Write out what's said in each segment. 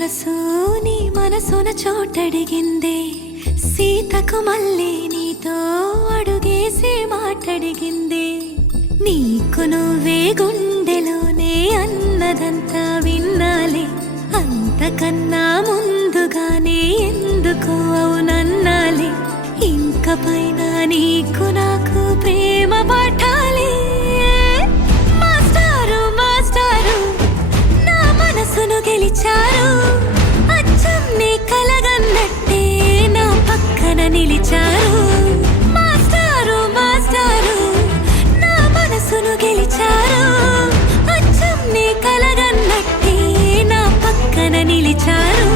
మనసు నీ మనసున చోటడిగిందే సీతకు మళ్ళీ నీతో అడుగేసి మాటడిగిందే నీకు నువ్వే గుండెలోనే అన్నదంతా విన్నాలే అంతకన్నా ముందుగానే ఎందుకు అవునన్నాలే ఇంక పైన నీకు నాకు ప్రేమ పాఠాలే మాస్టారు మాస్టారు నా మనసును గెలిచారు అచ్చం నీ కలగన్నట్టే నా పక్కన నిలిచారు మాస్టారు మాస్టారు నా మనసును గెలిచారు అచ్చం నీ కలగన్నట్టే నా పక్కన నిలిచారు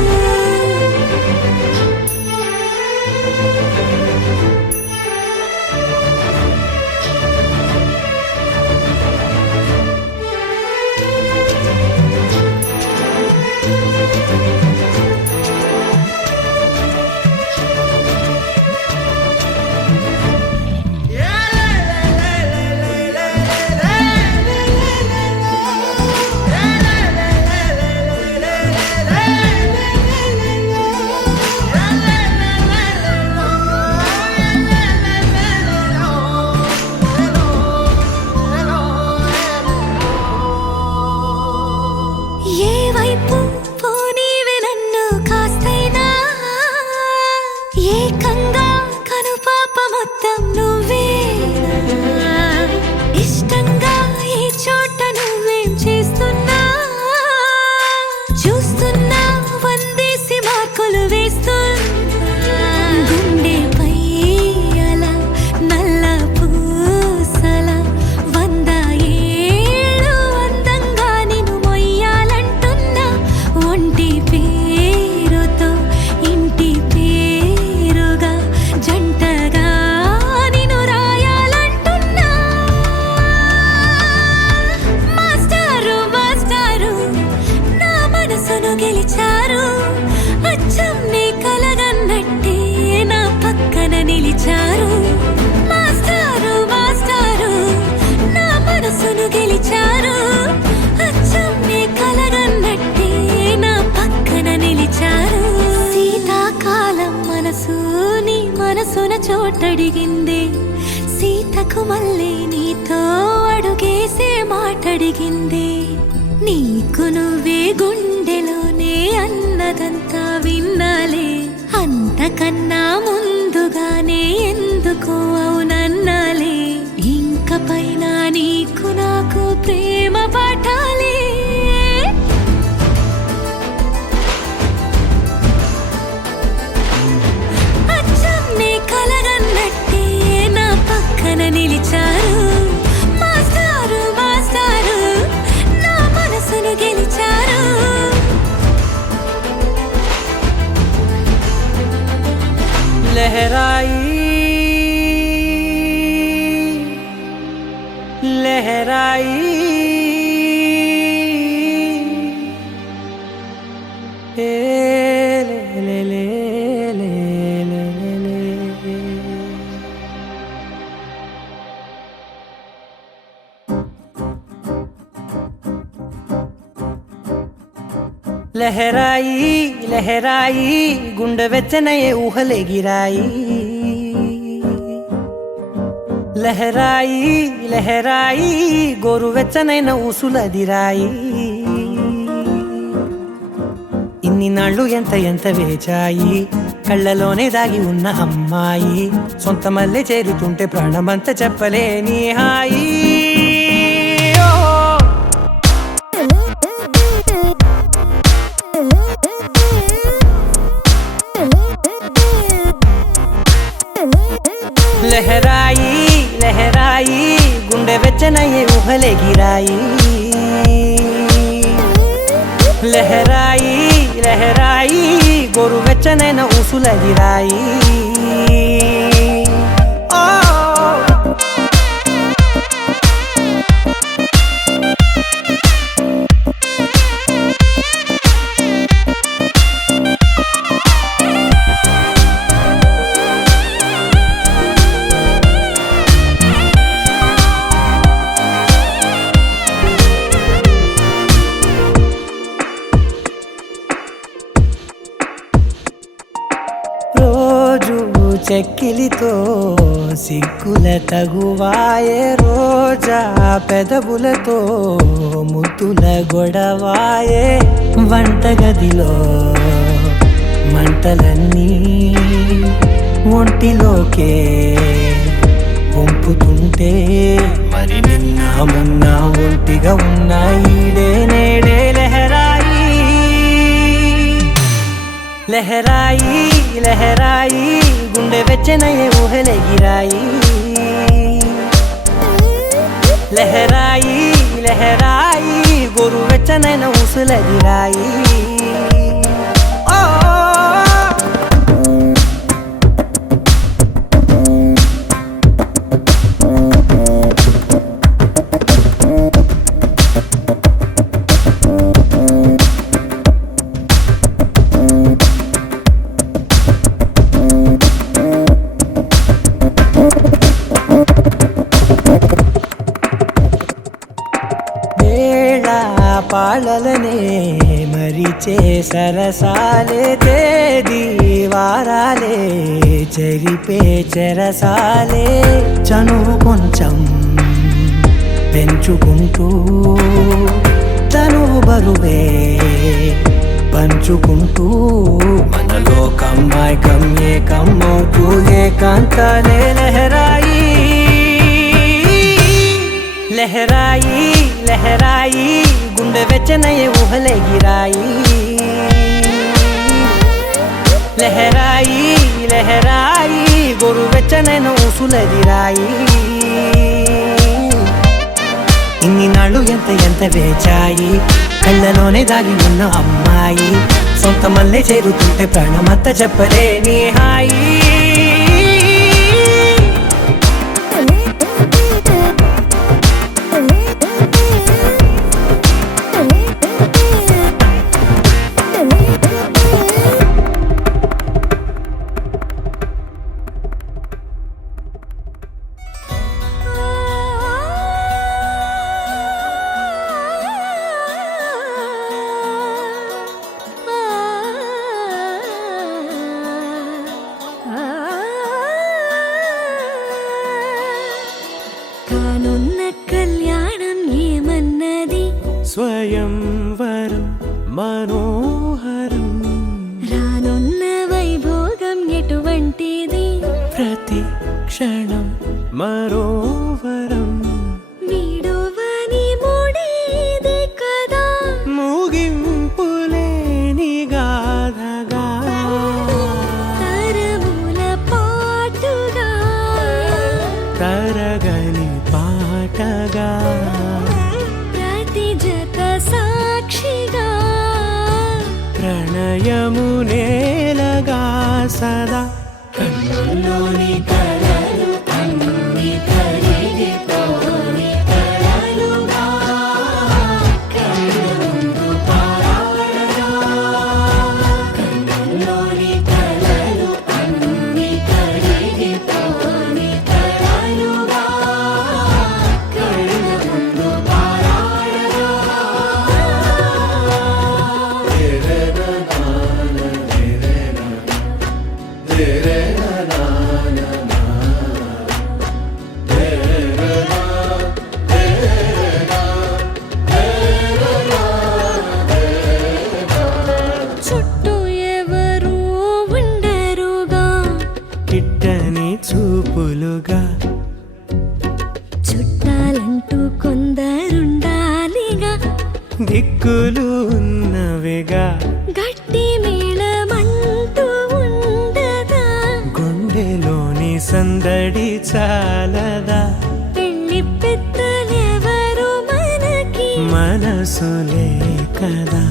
ఏకంగా కనుపాప మొత్తం నువ్వేనా ఇష్టంగా ఈ చోట నువ్వేం చేస్తున్నా చూస్తున్నా వందేసి మార్కులు వేస్తున్నా గుండెపై అలా నల్ల పూసల 100 ఏళ్ళు అందంగా నిన్ను మొయ్యాలంటున్నా ఒంటి పేరుతో ఇంటి జంటగా నిన్ను రాయాలంటున్నా మాస్టారు మాస్టారు నా మనసును గెలిచారు అచ్చం నీ కలగన్నట్టే నా పక్కన నిలిచారు మాస్టారు మాస్టారు నా మనసును గెలిచారు అచ్చం నీ కలగన్నట్టే నా పక్కన నిలిచారు శీతాకాలం మనసు మనసున చోటడిగిందే సీతకు మళ్ళీ నీతో అడుగేసే మాటడిగిందే నీకు నువ్వే గుండెలోనే అన్నదంతా విన్నాలే అంతకన్నా ముందుగానే ఎందుకు అవునన్నాలే ఇంక పైన నీకు నాకు ప్రేమ పాఠాలే నిలిచారు మాస్టారు మాస్టారు నా మనసును గెలిచారు లహరాయి లహరాయి లహరాయి లహరాయి గుండె వెచ్చనయే ఊహలే గిరాయి లహరాయి లహరాయి గోరు వెచ్చనైన ఊసులదిరాయి ఇన్ని నాళ్ళు ఎంత ఎంత వేచాయి కళ్ళలోనే దాగి ఉన్న అమ్మాయి సొంత మల్లె చేరుతుంటే ప్రాణమంత చెప్పలేని హాయి లహరాయి లహరాయి గుండె వెచ్చనయ్యే ఊహలే గిరాయి లహరాయి లహరాయి గోరు వెచ్చనైన ఊసులదిరాయి చెక్కిలితో సిగ్గుల తగువాయే రోజా పెదవులతో ముద్దుల గొడవాయే వంటగదిలో మంటలన్నీ ఒంటిలోకే వంపుతుంటే మరి నిన్న మొన్న ఒంటిగా ఉన్న ఈడే నేడే లహరాయి లహరాయి లహరాయి గుండె వెచ్చనయే ఊహలెగిరాయి లహరాయి లహరాయి గోరు వెచ్చనైన ఊసులెగిరాయి పాలలనే మరిచే సరసాలే తేదీ వారాలే చెరిపే చెరసాలే చనువు కొంచెం పెంచుకుంటూ తనువు బరువే పంచుకుంటూ మనలో కమ్మాయి కమ్మే కమ్మవుతూ ఏకాంతాలే లహరాయి లహరాయి లహరాయి గుండె వెచ్చనయే ఊహలెగిరాయి లహరాయి లహరాయి గోరు వెచ్చనైన ఊసులెగిరాయి ఇన్ని నాళ్ళు ఎంత ఎంత వేచాయి కళ్ళలోనే దాగి ఉన్న అమ్మాయి సొంత మల్లె చేరుతుంటే ప్రాణమంతా చెప్పలేని హాయి కానున్న కళ్యాణం ఏమన్నది స్వయంవరం మనోహరం రానున్న వైభోగం ఎటువంటిది ప్రతి క్షణం మరోవరం వీడువని మూడేది కదా ముగింపులేని గాథగా తరముల పాటుగా తరగని పాటగా ప్రతి జత సాక్షిగా ప్రణయము నేలగా సదా కన్నుల్లోని కలలు అన్ని కరిగిపోని కలలుగా కన్నుందు పారాడగా కన్నుల్లోని కలలు అన్ని కరిగిపోని కలలుగా కన్నుందు పారాడగా చుట్టూ ఎవరు ఉండరుగా కిట్టని చూపులుగా చుట్టాలంటూ కొందరుండాలిగా దిక్కులు ఉన్నవిగా గట్టి మేళమంటూ ఉండదా గుండెలోని సందడి చాలదా పెళ్లి పెద్దలెవరు మనకి మనసులే కదా